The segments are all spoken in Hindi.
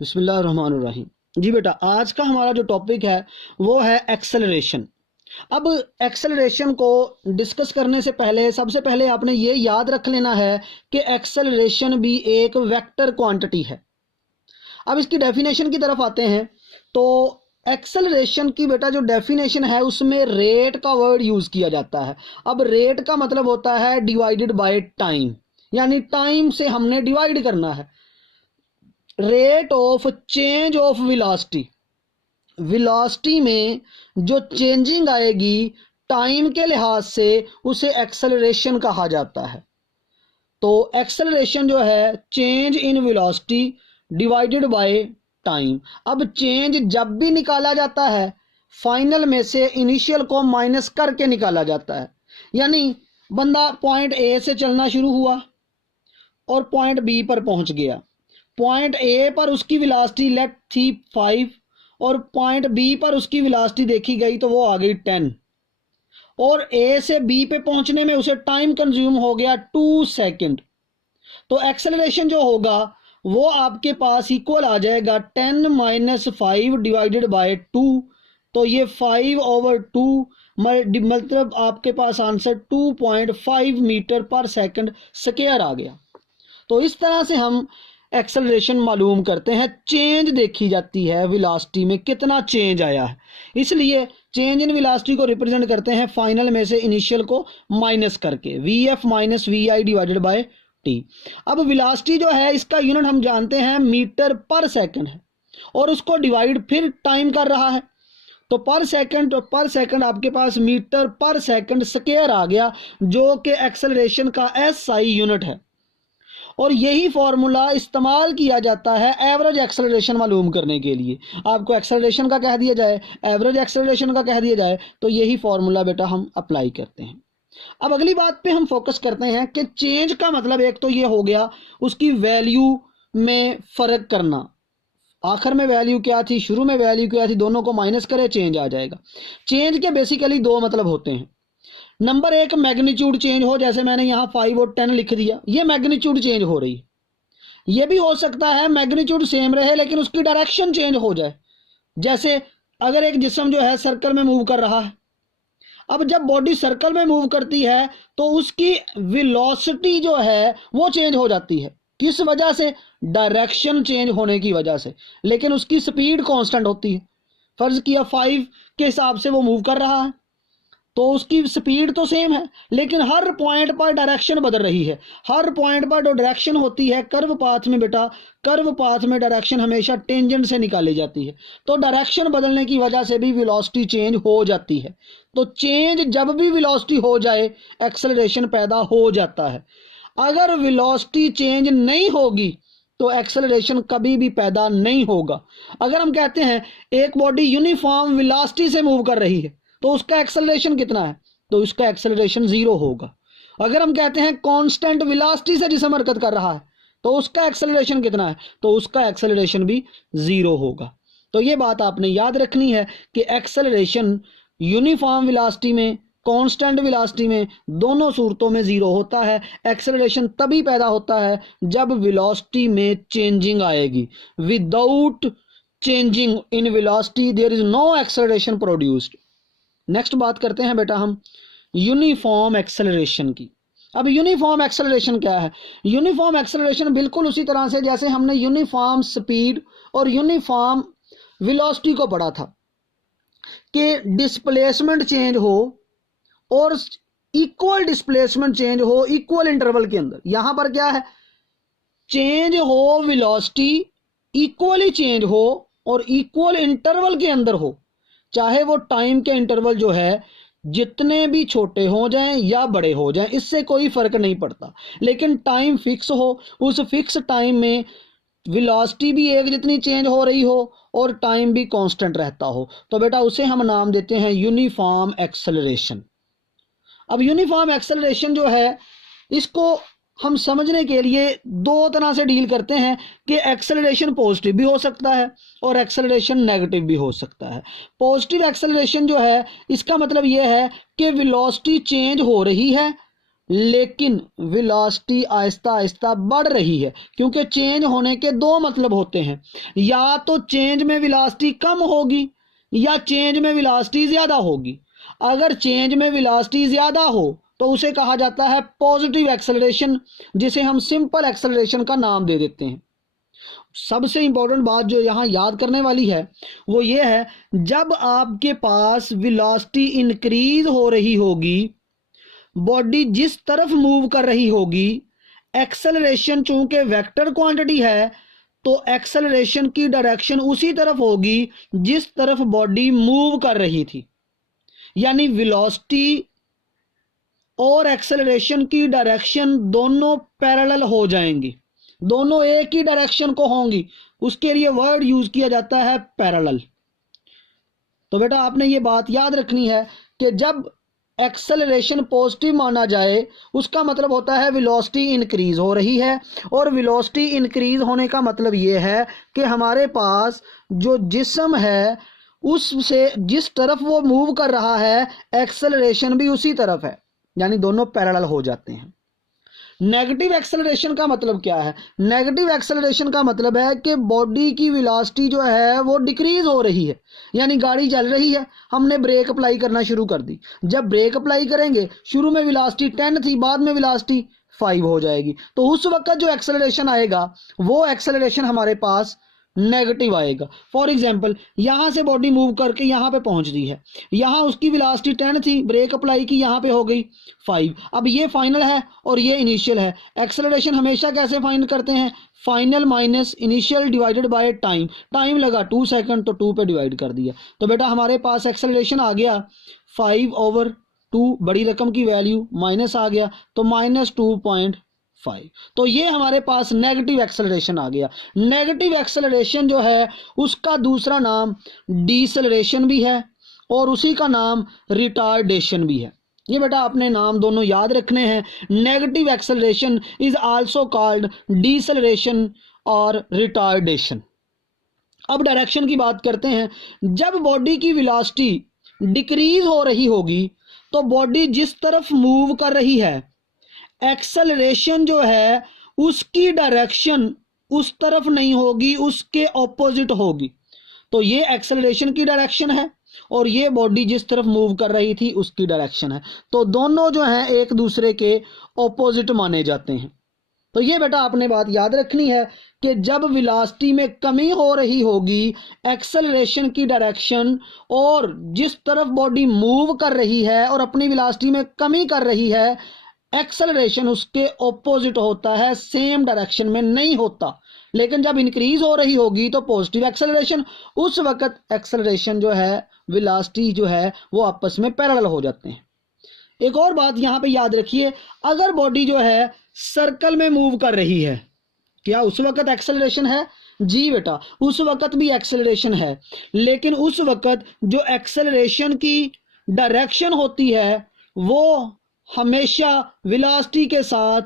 बिस्मिल्लाहिर्रहमानिर्रहीम। जी बेटा, आज का हमारा जो टॉपिक है वो है एक्सेलरेशन। अब एक्सेलरेशन को डिस्कस करने से पहले सबसे पहले आपने ये याद रख लेना है कि एक्सेलरेशन भी एक वेक्टर क्वांटिटी है। अब इसकी डेफिनेशन की तरफ आते हैं तो एक्सेलरेशन की बेटा जो डेफिनेशन है उसमें रेट का वर्ड यूज किया जाता है। अब रेट का मतलब होता है डिवाइडेड बाय टाइम, यानी टाइम से हमने डिवाइड करना है। Rate of change of velocity, velocity में जो चेंजिंग आएगी टाइम के लिहाज से उसे एक्सेलरेशन कहा जाता है। तो एक्सेलरेशन जो है change in velocity divided by time. अब चेंज जब भी निकाला जाता है फाइनल में से इनिशियल को माइनस करके निकाला जाता है। यानी बंदा पॉइंट ए से चलना शुरू हुआ और पॉइंट बी पर पहुंच गया। पॉइंट ए पर उसकी वेलोसिटी लेट थी 5 और पॉइंट बी पर उसकी वेलोसिटी देखी गई तो वो आ गई 10 और ए से बी पे पहुंचने में उसे टाइम कंज्यूम हो गया 2 सेकंड। तो एक्सेलरेशन जो होगा वो आपके पास इक्वल आ जाएगा 10 माइनस 5 डिवाइडेड बाय 2। तो ये 5/2 मतलब आपके पास आंसर 2.5 मीटर पर सेकंड स्क्वायर आ गया। तो इस तरह से हम एक्सेलरेशन मालूम करते हैं। चेंज देखी जाती है वेलोसिटी में कितना चेंज आया है, इसलिए चेंज इन वेलोसिटी को रिप्रेजेंट करते हैं फाइनल में से इनिशियल को माइनस करके V minus V I divided by T. अब वेलोसिटी जो है इसका यूनिट हम जानते हैं मीटर पर सेकंड है और उसको डिवाइड फिर टाइम कर रहा है। तो पर सेकंड आपके पास मीटर पर सेकंड स्क्वायर आ गया जो कि एक्सेलरेशन का एसआई यूनिट है। और यही फॉर्मूला इस्तेमाल किया जाता है एवरेज एक्सेलरेशन मालूम करने के लिए। आपको एक्सेलरेशन का कह दिया जाए, एवरेज एक्सेलरेशन का कह दिया जाए तो यही फॉर्मूला बेटा हम अप्लाई करते हैं। अब अगली बात पे हम फोकस करते हैं कि चेंज का मतलब एक तो ये हो गया उसकी वैल्यू में फर्क करना। आखिर में वैल्यू क्या थी, शुरू में वैल्यू क्या थी, दोनों को माइनस करें चेंज आ जाएगा। चेंज के बेसिकली दो मतलब होते हैं। नंबर एक, मैग्नीट्यूड चेंज हो, जैसे मैंने यहाँ 5 और 10 लिख दिया, ये मैग्नीट्यूड चेंज हो रही है। ये भी हो सकता है मैग्नीट्यूड सेम रहे लेकिन उसकी डायरेक्शन चेंज हो जाए। जैसे अगर एक जिस्म जो है सर्कल में मूव कर रहा है, अब जब बॉडी सर्कल में मूव करती है तो उसकी वेलोसिटी जो है वो चेंज हो जाती है। किस वजह से? डायरेक्शन चेंज होने की वजह से, लेकिन उसकी स्पीड कांस्टेंट होती है। फर्ज किया 5 के हिसाब से वो मूव कर रहा है तो उसकी स्पीड तो सेम है लेकिन हर पॉइंट पर डायरेक्शन बदल रही है। हर पॉइंट पर जो डायरेक्शन होती है कर्व पाथ में बेटा, कर्व पाथ में डायरेक्शन हमेशा टेंजेंट से निकाली जाती है। तो डायरेक्शन बदलने की वजह से भी वेलोसिटी चेंज हो जाती है। तो चेंज जब भी वेलोसिटी हो जाए एक्सेलरेशन पैदा हो जाता है। अगर वेलोसिटी चेंज नहीं होगी तो एक्सेलरेशन कभी भी पैदा नहीं होगा। अगर हम कहते हैं एक बॉडी यूनिफॉर्म वेलोसिटी से मूव कर रही है तो उसका एक्सेलरेशन कितना है, तो उसका एक्सेलरेशन 0 होगा। अगर हम कहते हैं कांस्टेंट वेलोसिटी से जिसम हरकत कर रहा है तो उसका एक्सेलरेशन कितना है, तो उसका एक्सेलरेशन भी 0 होगा। तो ये बात आपने याद रखनी है कि एक्सेलरेशन यूनिफॉर्म वेलोसिटी में, कांस्टेंट वेलोसिटी में, दोनों सूरतों में 0 होता है। एक्सेलरेशन तभी पैदा होता है जब वेलोसिटी में चेंजिंग आएगी। Without changing in velocity there is no acceleration produced. Next बात करते हैं बेटा हम यूनिफॉर्म एक्सेलरेशन की। अब यूनिफॉर्म एक्सेलरेशन क्या है? यूनिफॉर्म एक्सेलरेशन बिल्कुल उसी तरह से जैसे हमने यूनिफॉर्म स्पीड और यूनिफॉर्म वेलोसिटी को पढ़ा था कि डिस्प्लेसमेंट चेंज हो और इक्वल डिस्प्लेसमेंट चेंज हो इक्वल इंटरवल के अंदर। यहां पर क्या है, चेंज हो वेलोसिटी इक्वली चेंज हो और इक्वल इंटरवल के अंदर हो, चाहे वो टाइम के इंटरवल जो है जितने भी छोटे हो जाएं या बड़े हो जाएं इससे कोई फर्क नहीं पड़ता, लेकिन टाइम फिक्स हो। उस फिक्स टाइम में वेलोसिटी भी एक जितनी चेंज हो रही हो और टाइम भी कांस्टेंट रहता हो, तो बेटा उसे हम नाम देते हैं यूनिफॉर्म एक्सेलरेशन। अब यूनिफॉर्म एक्सेलरेशन जो है इसको हम समझने के लिए दो तरह से डील करते हैं कि एक्सेलरेशन पॉजिटिव भी हो सकता है और एक्सेलरेशन नेगेटिव भी हो सकता है। पॉजिटिव एक्सेलरेशन जो है इसका मतलब यह है कि वेलोसिटी चेंज हो रही है लेकिन वेलोसिटी आहिस्ता आहिस्ता बढ़ रही है, क्योंकि चेंज होने के दो मतलब होते हैं, या तो चेंज में वेलोसिटी कम होगी या चेंज में वेलोसिटी ज़्यादा होगी। अगर चेंज में वेलोसिटी ज़्यादा हो तो उसे कहा जाता है पॉजिटिव एक्सेलरेशन, जिसे हम सिंपल एक्सेलरेशन का नाम दे देते हैं। सबसे इंपॉर्टेंट बात जो यहाँ याद करने वाली है वो ये है, जब आपके पास वेलोसिटी इंक्रीज हो रही होगी, बॉडी जिस तरफ मूव कर रही होगी, एक्सेलरेशन चूंकि वेक्टर क्वांटिटी है तो एक्सेलरेशन की डायरेक्शन उसी तरफ होगी जिस तरफ बॉडी मूव कर रही थी। यानी वेलोसिटी और एक्सेलरेशन की डायरेक्शन दोनों पैरेलल हो जाएंगी, दोनों एक ही डायरेक्शन को होंगी, उसके लिए वर्ड यूज किया जाता है पैरेलल। तो बेटा आपने ये बात याद रखनी है कि जब एक्सेलरेशन पॉजिटिव माना जाए उसका मतलब होता है वेलोसिटी इंक्रीज हो रही है, और वेलोसिटी इंक्रीज होने का मतलब ये है कि हमारे पास जो जिस्म है उससे जिस तरफ वो मूव कर रहा है एक्सेलरेशन भी उसी तरफ है, यानी दोनों पैरेलल हो जाते हैं। नेगेटिव एक्सेलरेशन का मतलब क्या है? नेगेटिव एक्सेलरेशन का मतलब है कि बॉडी की वेलोसिटी जो है वो डिक्रीज हो रही है, यानी गाड़ी चल रही है, हमने ब्रेक अप्लाई करना शुरू कर दी। जब ब्रेक अप्लाई करेंगे, शुरू में वेलोसिटी 10 थी, बाद में वेलोसिटी 5 हो जाएगी, तो उस वक्त जो एक्सेलरेशन आएगा वो एक्सेलरेशन हमारे पास नेगेटिव आएगा। फॉर एग्जाम्पल, यहाँ से बॉडी मूव करके यहाँ पे पहुंच रही है, यहाँ उसकी वेलोसिटी 10 थी, ब्रेक अप्लाई की, यहाँ पे हो गई 5। अब ये फाइनल है और ये इनिशियल है। एक्सेलरेशन हमेशा कैसे फाइंड करते हैं? Final minus initial divided by time. Time लगा 2 सेकंड तो 2 पे डिवाइड कर दिया, तो बेटा हमारे पास एक्सेलरेशन आ गया 5/2, बड़ी रकम की वैल्यू माइनस आ गया तो -2.5। तो ये हमारे पास नेगेटिव एक्सेलरेशन आ गया। नेगेटिव एक्सेलरेशन जो है उसका दूसरा नाम डीसेलरेशन भी है और उसी का नाम रिटार्डेशन भी है। ये बेटा अपने नाम दोनों याद रखने हैं। Negative acceleration is also called deceleration और रिटार्डेशन। अब डायरेक्शन की बात करते हैं। जब बॉडी की वेलोसिटी डिक्रीज हो रही होगी तो बॉडी जिस तरफ मूव कर रही है, एक्सेलरेशन जो है उसकी डायरेक्शन उस तरफ नहीं होगी, उसके ऑपोजिट होगी। तो ये एक्सेलरेशन की डायरेक्शन है और ये बॉडी जिस तरफ मूव कर रही थी उसकी डायरेक्शन है, तो दोनों जो हैं एक दूसरे के ऑपोजिट माने जाते हैं। तो ये बेटा आपने बात याद रखनी है कि जब वेलोसिटी में कमी हो रही होगी, एक्सेलरेशन की डायरेक्शन और जिस तरफ बॉडी मूव कर रही है और अपनी वेलोसिटी में कमी कर रही है, एक्सेलरेशन उसके ऑपोजिट होता है, सेम डायरेक्शन में नहीं होता। लेकिन जब इंक्रीज हो रही होगी तो पॉजिटिव एक्सेलरेशन, उस वक्त एक्सेलरेशन जो है वेलोसिटी जो है वो आपस में पैरेलल हो जाते हैं। एक और बात यहाँ पे याद रखिए, अगर बॉडी जो है सर्कल में मूव कर रही है, क्या उस वक्त एक्सेलरेशन है? जी बेटा, उस वक्त भी एक्सेलरेशन है, लेकिन उस वक्त जो एक्सेलरेशन की डायरेक्शन होती है वो हमेशा वेलोसिटी के साथ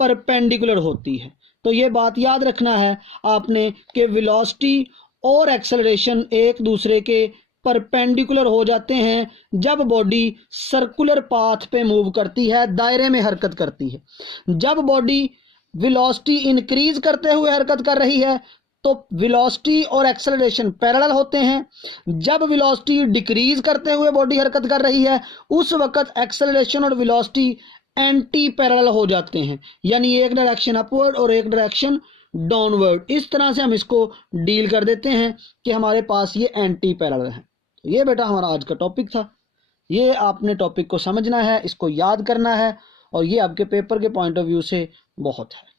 परपेंडिकुलर होती है। तो ये बात याद रखना है आपने कि वेलोसिटी और एक्सेलरेशन एक दूसरे के परपेंडिकुलर हो जाते हैं जब बॉडी सर्कुलर पाथ पे मूव करती है, दायरे में हरकत करती है। जब बॉडी वेलोसिटी इंक्रीज करते हुए हरकत कर रही है तो वेलोसिटी और एक्सेलरेशन पैरेलल होते हैं। जब वेलोसिटी डिक्रीज करते हुए बॉडी हरकत कर रही है उस वक्त एक्सेलरेशन और वेलोसिटी एंटी पैरेलल हो जाते हैं, यानी एक डायरेक्शन अपवर्ड और एक डायरेक्शन डाउनवर्ड। इस तरह से हम इसको डील कर देते हैं कि हमारे पास ये एंटी पैरेलल है। तो ये बेटा हमारा आज का टॉपिक था। ये आपने टॉपिक को समझना है, इसको याद करना है और ये आपके पेपर के पॉइंट ऑफ व्यू से बहुत है।